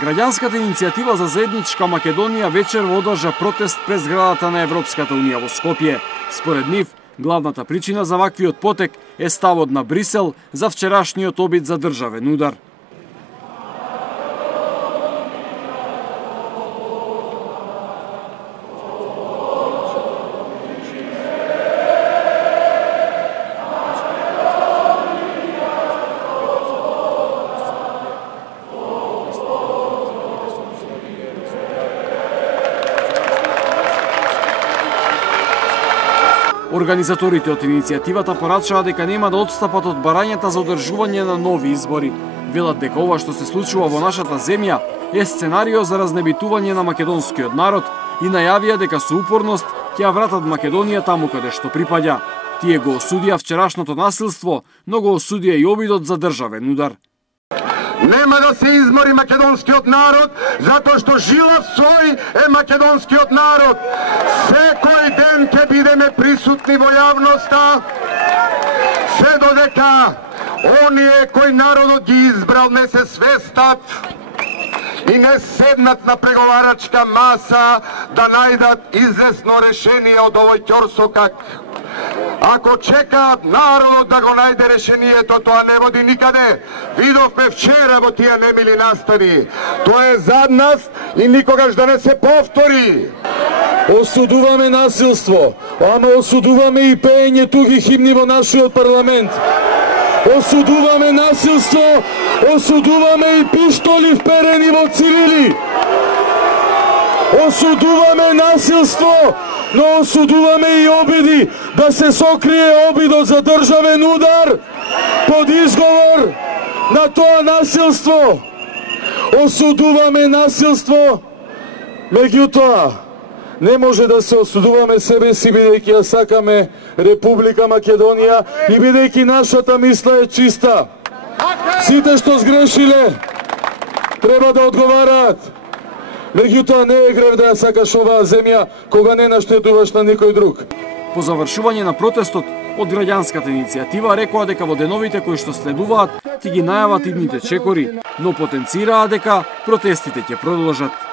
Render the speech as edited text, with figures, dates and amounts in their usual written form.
Граѓанската иницијатива за заедничка Македонија вечер одржа протест пред зградата на Европската унија во Скопје. Според нив, главната причина за ваквиот потек е ставот на Брисел за вчерашниот обид за државен удар. Организаторите од иницијативата порачаа дека нема да отстапат од барањата за одржување на нови избори. Велат дека ова што се случува во нашата земја е сценарио за разнебитување на македонскиот народ и најавија дека со упорност ќе ја вратат Македонија таму каде што припаѓа. Тие го осудија вчерашното насилство, но го осудија и обидот за државен удар. Нема да се измори македонскиот народ, затоа што жилав сој е македонскиот народ. Секој ден ќе бидеме присутни во јавноста, се додека оние кои народот ги избрал не се свестат и не седнат на преговарачка маса да најдат известно решение од овој ќорсокак. Ако чекаат народот да го најде решението, тоа не води никаде. Видовме вчера во тие немили настави. Тоа е зад нас и никогаш да не се повтори. Осудуваме насилство, ама осудуваме и пеење туги химни во нашиот парламент. Осудуваме насилство, осудуваме и пиштоли вперени во цивили. Осудуваме насилство, но осудуваме и обиди да се сокрие обидот за државен удар под изговор на тоа насилство. Осудуваме насилство, меѓутоа не може да се осудуваме себе си, бидејќи ја сакаме Република Македонија и бидејќи нашата мисла е чиста. Сите што сгрешиле треба да одговараат. Меѓутоа не е грев да ја сакаш оваа земја кога не наштетуваш на никој друг. По завршување на протестот од граѓанската иницијатива рекоа дека во деновите кои што следуваат ќе ги најават идните чекори, но потенцираа дека протестите ќе продолжат.